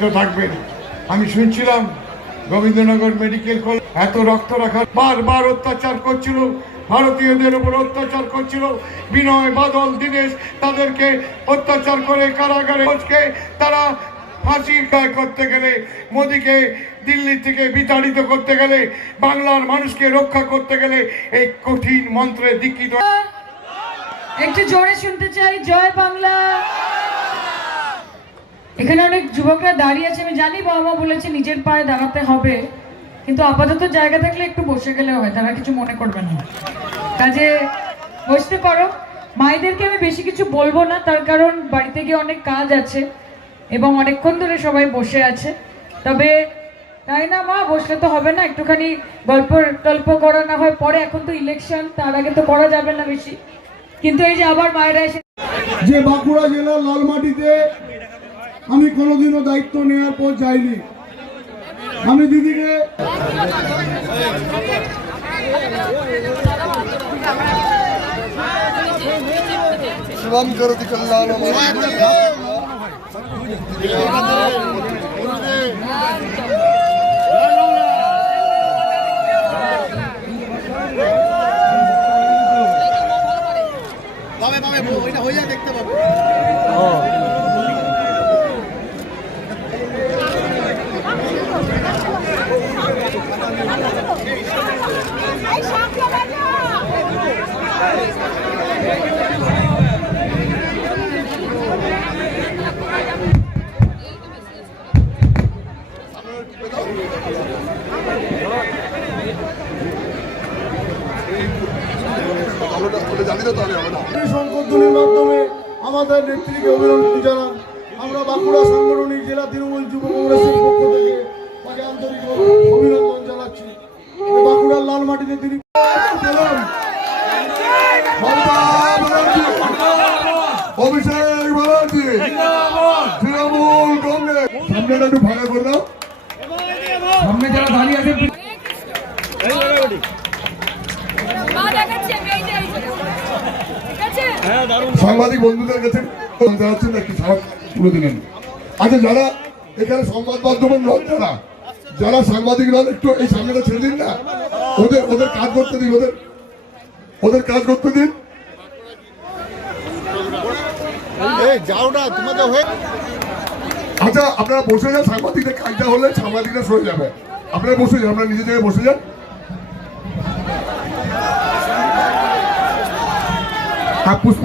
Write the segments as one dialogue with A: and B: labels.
A: প্রতিষ্ঠিত থাকবেন। আমি শুনছিলাম রবীন্দ্রনগর মেডিকেল কলেজ এত রক্ত রাখার বারবার অত্যাচার করছিল, ভারতীয়দের উপর অত্যাচার করছিল। বিনয় বাদল, দীনেশ, তাদেরকে অত্যাচার করে কারাগারে আজকে তারা ফাঁসি কায় করতে গেলে, মোদিকে দিল্লি থেকে বিতাড়িত করতে গেলে, বাংলার মানুষকে রক্ষা করতে গেলে এই কঠিন মন্ত্রে দীক্ষিত
B: একটু জোরে শুনতে চাই, জয় বাংলা। এখানে অনেক যুবকরা দাঁড়িয়ে আছে, আমি জানি বাবা মা বলেছে নিজের পায়ে দাঁড়াতে হবে, কিন্তু আপাতত জায়গা থাকলে একটু বসে গেলে হয়, তারা কিছু মনে করবে না। কাজে বসতে পারো। মায়েদেরকে আমি বেশি কিছু বলব না, তার কারণ বাড়িতে গিয়ে অনেক কাজ আছে এবং অনেকক্ষণ ধরে সবাই বসে আছে। তবে তাই না মা, বসলে তো হবে না, একটুখানি গল্প টল্প করা, না হয় পরে, এখন তো ইলেকশন তার আগে তো করা যাবে না বেশি। কিন্তু এই যে আবার মায়েরা এসে
C: যে বাঁকুড়া জেলার লালমাটিতে আমি কোনোদিনও দায়িত্ব নেওয়ার পর যাইনি আমি দিদিকে
D: শুভম জ্যোতি ওইটা
E: হয়ে যায় দেখতে পাবো
D: জানি তো তাহলে হবে না।
C: সংকোধনের মাধ্যমে আমাদের নেত্রীকে অভিনন্দন জানান। আমরা বাঁকুড়া সাংগঠনিক জেলা তৃণমূল যুব কংগ্রেসের পক্ষ থেকে তাকে আন্তরিক অভিনন্দন জানাচ্ছি। বাঁকুড়ার লাল মাটিতে তিনি পেলাম।
D: অভিষেক ব্যানার্জি তৃণমূল কংগ্রেস সামনেটা একটু ফাঁকা করে
C: সামনে যারা দাঁড়িয়ে আছেন
E: মা দেখাচ্ছে আমি এই যে এই যে ঠিক আছে
D: সাংবাদিক বন্ধুদের কাছে একটু তুলে দিলেন। আচ্ছা যারা এখানে সংবাদ মাধ্যমের নন যারা যারা সাংবাদিক নন একটু এই সামনেটা ছেড়ে দিন না। ওদের ওদের কাজ করতে দিন ওদের ওদের কাজ করতে দিন। আচ্ছা আপনারা বসে যান সাংবাদিকদের কাজটা হলে সাংবাদিকরা সরে যাবে। আপনারা বসে যান আপনারা নিজে জায়গায় বসে যান। হ্যাঁ পুষ্প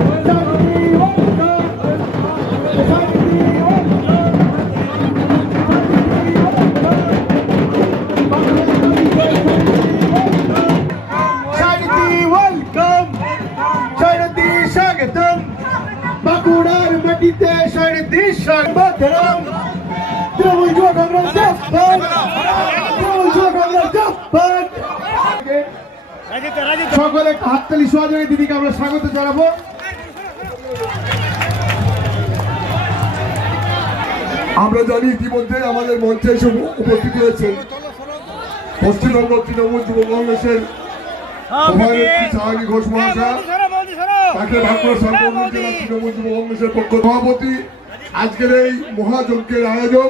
C: সকলে একটা হাততালি সহযোগে দিদিকে আমরা স্বাগত জানাব।
D: আমরা জানি ইতিমধ্যে আমাদের মঞ্চে এসে উপস্থিত হয়েছেন পশ্চিমবঙ্গ তৃণমূল যুব কংগ্রেসের সাহানি ঘোষ মহাশয় তাকে বাঁকুড়া জেলা তৃণমূল যুব কংগ্রেসের পক্ষ সভাপতি। আজকের এই মহাযজ্ঞের আয়োজক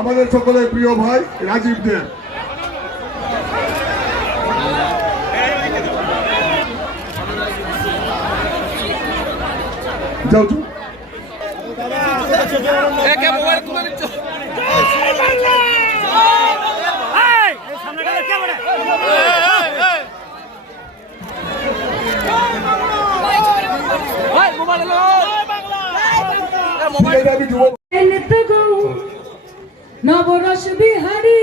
D: আমাদের সকলের প্রিয় ভাই রাজীব দেব। যাও। যুব
B: নবরস বিহারী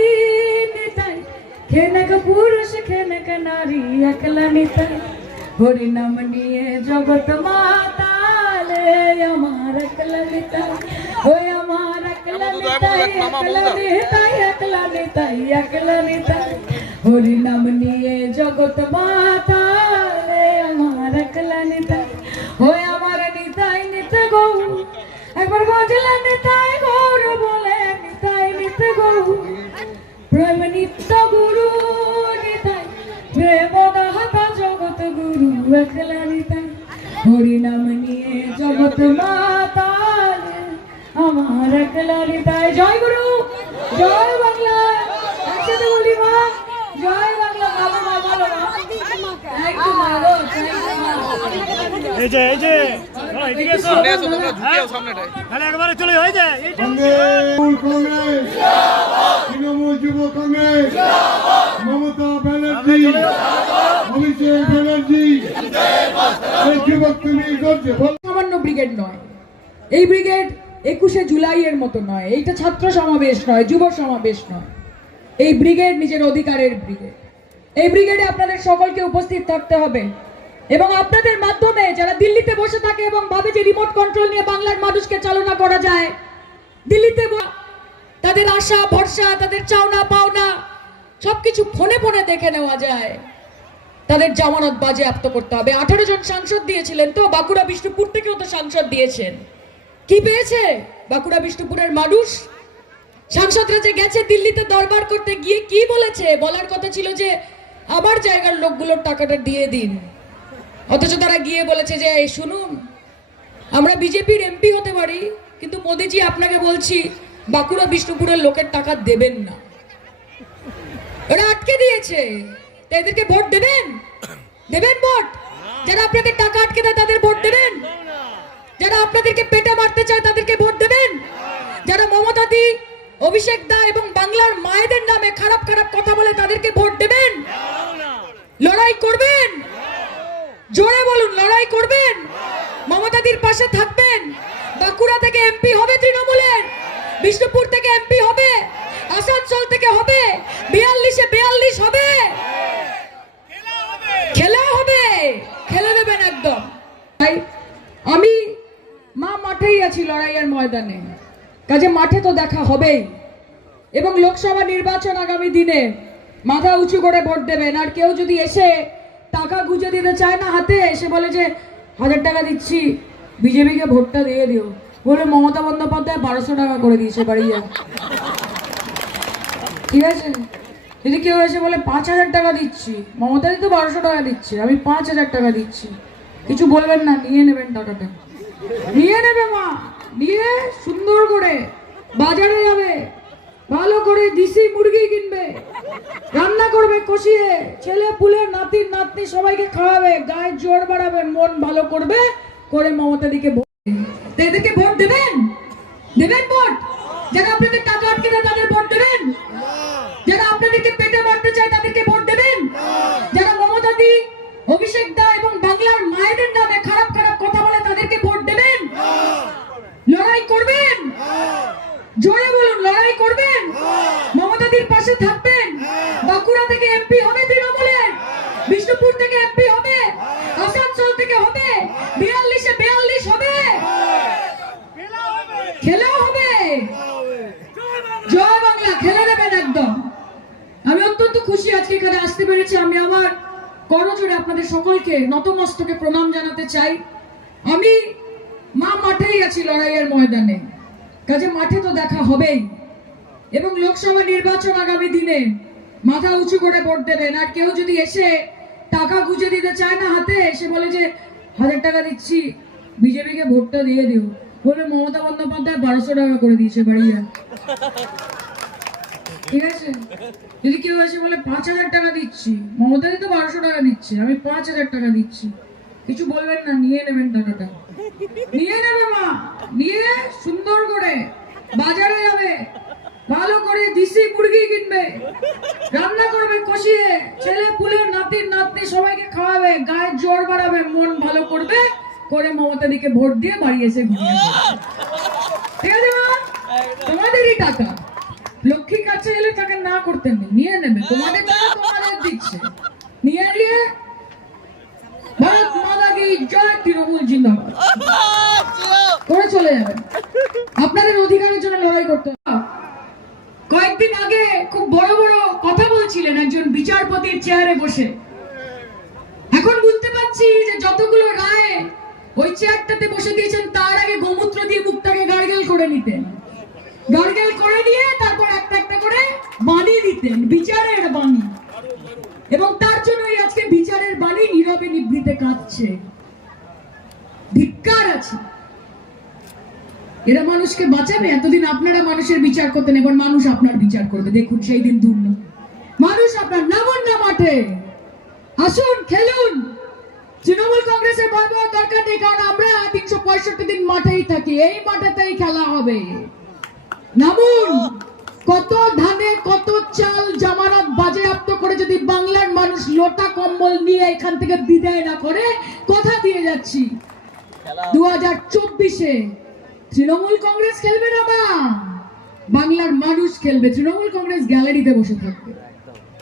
B: নেতাই, খেনক পুরুষ, খেনক নারী, একলা নেতাই। হরিনাম নিয়ে জগৎ মাতালে হরি নাম নিয়ে জগৎ মাতা রে আমার একলা নিতাই ওই আমার নিতাই নিত গৌ একবার বাজলা নিতাই গৌর বলে নিতাই নিত গৌ প্রেম নিত্য গুরু নিতাই প্রেম গাহাতা জগৎ গুরু একলা নিতাই হরি নাম নিয়ে জগৎ মাতা রে, আমার একলা নিতাই জয় গুরু জয় বাংলা। একসাথে বলি মা জয় বাংলা। ভালো মা ভালো মা থ্যাংক ইউ মা গো থ্যাংক ইউ মা
F: এই যে এই যে এদিকে এসো? তাহলে একবারে চলে হয়ে যায়।
A: তৃণমূল কংগ্রেস। তৃণমূল যুব কংগ্রেস। মমতা ব্যানার্জি। অভিষেক ব্যানার্জি। এই যুবক তুমি করছে
B: সামান্য ব্রিগেড নয়। এই ব্রিগেড একুশে জুলাইয়ের মতো নয়। এইটা ছাত্র সমাবেশ নয়, যুব সমাবেশ নয়। এই ব্রিগেড নিজের অধিকারের ব্রিগেড। এই ব্রিগেডে আপনাদের সকলকে উপস্থিত থাকতে হবে। এবং আপনাদের মাধ্যমে যারা দিল্লিতে বসে থাকে এবং ভাবে যে রিমোট কন্ট্রোল নিয়ে বাংলার মানুষকে চালনা করা যায়, দিল্লিতে তাদের আশা, ভরসা, তাদের চাওনা, পাওনা, সবকিছু ফোনে ফোনে দেখে নেওয়া যায়। তাদের জামানত বাজেয়াপ্ত করতে হবে। আঠারো জন সাংসদ দিয়েছিলেন তো, বাঁকুড়া, বিষ্ণুপুর থেকেও তো সাংসদ দিয়েছেন। কি পেয়েছে? বাঁকুড়া বিষ্ণুপুরের মানুষ। সাংসদরা যে গেছে দিল্লিতে দরবার করতে গিয়ে কি বলেছে? বলার কথা ছিল যে, আমার জায়গার লোকগুলোর টাকাটা দিয়ে দিন। অথচ তারা গিয়ে বলেছে যে শুনুন, আমরা বিজেপির এমপি হতে পারি, কিন্তু মোদিজি আপনাকে বলছি, বাঁকুড়া বিষ্ণুপুরের লোকের টাকা দেবেন না। ওরা আটকে দিয়েছে। এদেরকে ভোট দেবেন? দেবেন ভোট? যারা আপনাদের টাকা আটকে দেয়, তাদের ভোট দেবেন? যারা আপনাদেরকে পেটে মারতে চায় তাদেরকে ভোট দেবেন। যারা মমতা দি, অভিষেক দা এবং বাংলার মায়েদের নামে খারাপ খারাপ কথা বলে তাদেরকে ভোট দেবেন। লড়াই করবেন। জোরে বলুন, লড়াই করবেন। মমতাদির পাশে থাকবেন। বাঁকুড়া থেকে এমপি হবে তৃণমূলের। বিষ্ণুপুর থেকে এমপি হবে। আসানসোল থেকে হবে। বিয়াল্লিশে বিয়াল্লিশ হবে খেলা হবে খেলে দেবেন একদম তাই আমি মা মাঠেই আছি লড়াইয়ের ময়দানে। কাজে মাঠে তো দেখা হবেই। এবং লোকসভা নির্বাচন আগামী দিনে মাথা উঁচু করে ভোট দেবেন। আর কেউ যদি এসে টাকা গুঁজে দিতে চায় না হাতে এসে বলে যে, হাজার টাকা দিচ্ছি, বিজেপিকে ভোটটা দিয়ে দিও। বলে মমতা বন্দ্যোপাধ্যায় বারোশো টাকা করে দিয়েছে, বাড়ি ঠিক আছে? যদি কেউ এসে বলে, পাঁচ হাজার টাকা দিচ্ছি। মমতাদি তো বারোশো টাকা দিচ্ছে, আমি পাঁচ হাজার টাকা দিচ্ছি। কিছু বলবেন না, নিয়ে নেবেন টাকাটা। নিয়ে নেবে মা, নিয়ে সুন্দর করে বাজারে যাবে। ভালো করে দিশি মুরগি কিনবে। রান্না করবে কষিয়ে। ছেলে, পুলে, নাতি, নাতনি সবাইকে খাওয়াবে, গায়ে জোর বাড়াবে, মন ভালো করবে, করে মমতা দিকে ভোট ভোট দেবেন? দেবেন ভোট? যারা আপনাদের টাকা আটকে দেয়, তাদের ভোট দেবেন? যারা আপনাদেরকে পেটে মারতে চায়, তাদেরকে ভোট দেবেন? যারা মমতা দি, অভিষেক দা এবং বাংলার মায়েদের নামে খারাপ খারাপ কথা বলে তাদেরকে ভোট দেবেন লড়াই করবেন জোরে বলুন লড়াই করবেন মমতাদির পাশে থাকবেন বাঁকুড়া থেকে এমপি হবে তৃণমূলের বিষ্ণুপুর থেকে এমপি হবে আসানসোল থেকে হবে বিয়াল্লিশে বিয়াল্লিশ হবে খেলা হবে জয় বাংলা খেলে দেবেন একদম আমি অত্যন্ত খুশি আজকে এখানে আসতে পেরেছি আমি আমার করজোরে আপনাদের সকলকে নতমস্তকে প্রণাম জানাতে চাই। আমি মা মাঠেই আছি লড়াইয়ের ময়দানে। কাজে মাঠে তো দেখা হবেই। এবং লোকসভা নির্বাচন আগামী দিনে মাথা উঁচু করে ভোট দেবেন। আর কেউ যদি এসে টাকা গুঁজে দিতে চায় না হাতে এসে বলে যে, হাজার টাকা দিচ্ছি, বিজেপিকে ভোটটা দিয়ে দিও। বলে মমতা বন্দ্যোপাধ্যায় বারোশো টাকা করে দিয়েছে বাড়িয়া। ঠিক আছে? যদি কেউ এসে বলে, পাঁচ হাজার টাকা দিচ্ছি, মমতাদি তো বারোশো টাকা দিচ্ছে, আমি পাঁচ হাজার টাকা দিচ্ছি। কিছু বলবেন না, নিয়ে নেবেন টাকাটা। নিয়ে নেবে মা, নিয়ে সুন্দর করে। বাজারে যাবে, ভালো করে মুরগি কিনবে, রান্না করবে, কষিয়ে, ছেলে, পুলে নাতির নাতনি সবাইকে খাওয়াবে, গায়ে জোর বাড়াবে, মন ভালো করবে, করে মমতা দিকে ভোট দিয়ে বাড়ি এসে ঘুমিয়ে ঠিক আছে মা? তোমাদেরই টাকা। কাছে এলে তাকে না করতে নেই নিয়ে নেবে। তোমাদের তোমাদের দিচ্ছে। নিয়ে নিয়ে ভারত মাতা কি জয় তৃণমূল জিন্দাবাদ। আপনাদের অধিকারের জন্য লড়াই করতে কয়েকদিন আগে খুব বড় বড় কথা বলছিলেন একজন বিচারপতির চেয়ারে বসে। এখন বুঝতে পারছি যে যতগুলো রায় ওই চেয়ারটাতে বসে দিয়েছেন তার আগে গোমূত্র দিয়ে মুখটাকে গার্গেল করে নিতেন। গার্গেল দিতেন বিচারের বাণী। এবং তার জন্যই আজকে বিচারের বাণী নীরবে নিভৃতে কাঁদছে। ধিক্কার আছে। এরা মানুষকে বাঁচাবে? এতদিন আপনারা মানুষের বিচার করতেন, এবার মানুষ আপনার বিচার করবে। দেখুন, সেই দিন দূর। মানুষ আপনার নামুন না মাঠে। আসুন, খেলুন। তৃণমূল কংগ্রেসের ভয় পাওয়ার দরকার নেই, কারণ আমরা তিনশো পঁয়ষট্টি দিন মাঠেই থাকি। এই মাঠেতেই খেলা হবে। নামুন। কত ধানে কত চাল জামানত বাজেয়াপ্ত করে যদি বাংলার মানুষ লোটা কম্বল নিয়ে এখান থেকে বিদায় না করে কোথা দিয়ে যাচ্ছি। দু হাজার চব্বিশে তৃণমূল কংগ্রেস খেলবে না মা? বাংলার মানুষ খেলবে তৃণমূল কংগ্রেস গ্যালারিতে বসে থাকবে।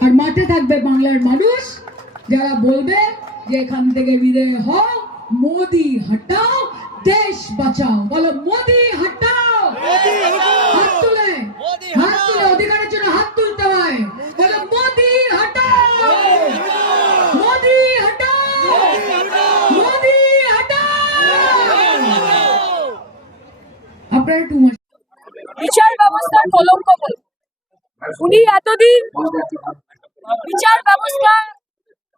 B: আর মাঠে থাকবে বাংলার মানুষ যারা বলবে যে এখান থেকে বিদায় হও মোদি হটাও দেশ বাঁচাও। বলো মোদি হটাও! একটু উমা-
E: বিচার ব্যবস্থার কলঙ্ক বলে। উনি এতদিন বিচার ব্যবস্থা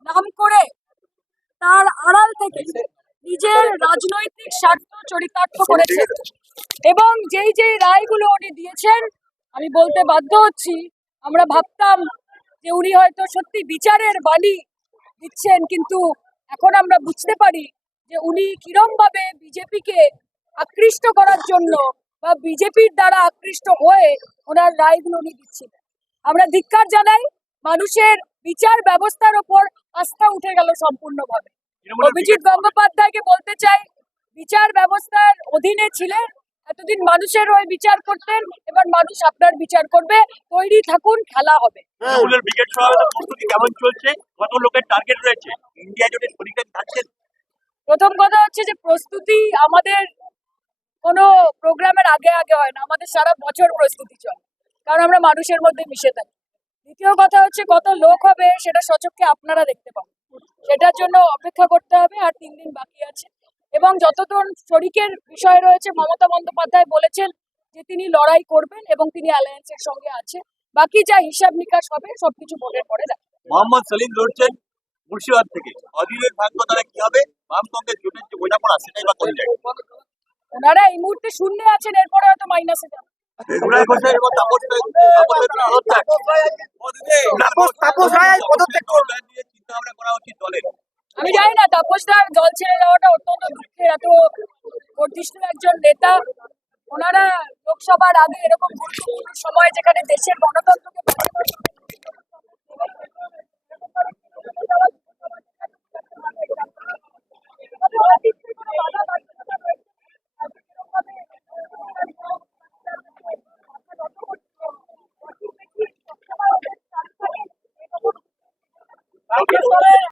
E: নাম করে তার আড়াল থেকে নিজের রাজনৈতিক স্বার্থ চরিতার্থ করেছেন। এবং যেই যেই রায়গুলো উনি দিয়েছেন, আমি বলতে বাধ্য হচ্ছি, আমরা ভাবতাম যে উনি হয়তো সত্যি বিচারের বাণী দিচ্ছেন, কিন্তু এখন আমরা বুঝতে পারি যে উনি কিরম ভাবে বিজেপিকে আকৃষ্ট করার জন্য বা বিজেপির দ্বারা আকৃষ্ট হয়ে ওনার রায়গুলো উনি দিচ্ছিলেন আমরা ধিক্কার জানাই মানুষের বিচার ব্যবস্থার ওপর আস্থা উঠে গেল সম্পূর্ণভাবে। অভিজিৎ গঙ্গোপাধ্যায়কে বলতে চাই বিচার ব্যবস্থার অধীনে ছিলেন এতদিন মানুষের হয়ে বিচার করতেন এবার মানুষ আপনার বিচার করবে তৈরি থাকুন খেলা হবে।
F: তৃণমূলের ব্রিগেড সহায়তা প্রস্তুতি কেমন চলছে? কত লোকের টার্গেট রয়েছে? ইন্ডিয়া জোটের
E: প্রথম কথা হচ্ছে যে প্রস্তুতি আমাদের কোনো প্রোগ্রামের আগে আগে হয় না, আমাদের সারা বছর প্রস্তুতি চলে, কারণ আমরা মানুষের মধ্যে মিশে থাকি। দ্বিতীয় কথা হচ্ছে কত লোক হবে সেটা সচক্ষে আপনারা দেখতে পাবেন। সেটার জন্য অপেক্ষা করতে হবে, আর তিন দিন বাকি আছে। এবং যতদূর শরিকের বিষয় রয়েছে, মমতা বন্দ্যোপাধ্যায় বলেছেন যে তিনি লড়াই করবেন এবং তিনি অ্যালায়েন্সের সঙ্গে আছে বাকি যা হিসাব নিকাশ হবে, সবকিছু ভোটের পরে।
F: মোহাম্মদ সালিম লড়ছেন মুর্শিদাবাদ থেকে। অধীরের ভাগ্য তারা কি হবে? বাম জোটের যে বোঝাপড়া সেটাই বা কোন
E: ওনারা এই মুহূর্তে শূন্যে আছেন এরপরে হয়তো মাইনাসে যাবে আমি জানি না তাপসদার দল ছেড়ে যাওয়াটা অত্যন্ত দুঃখের এত প্রতিষ্ঠিত একজন নেতা ওনারা লোকসভার আগে এরকম গুরুত্বপূর্ণ সময় যেখানে দেশের গণতন্ত্রকে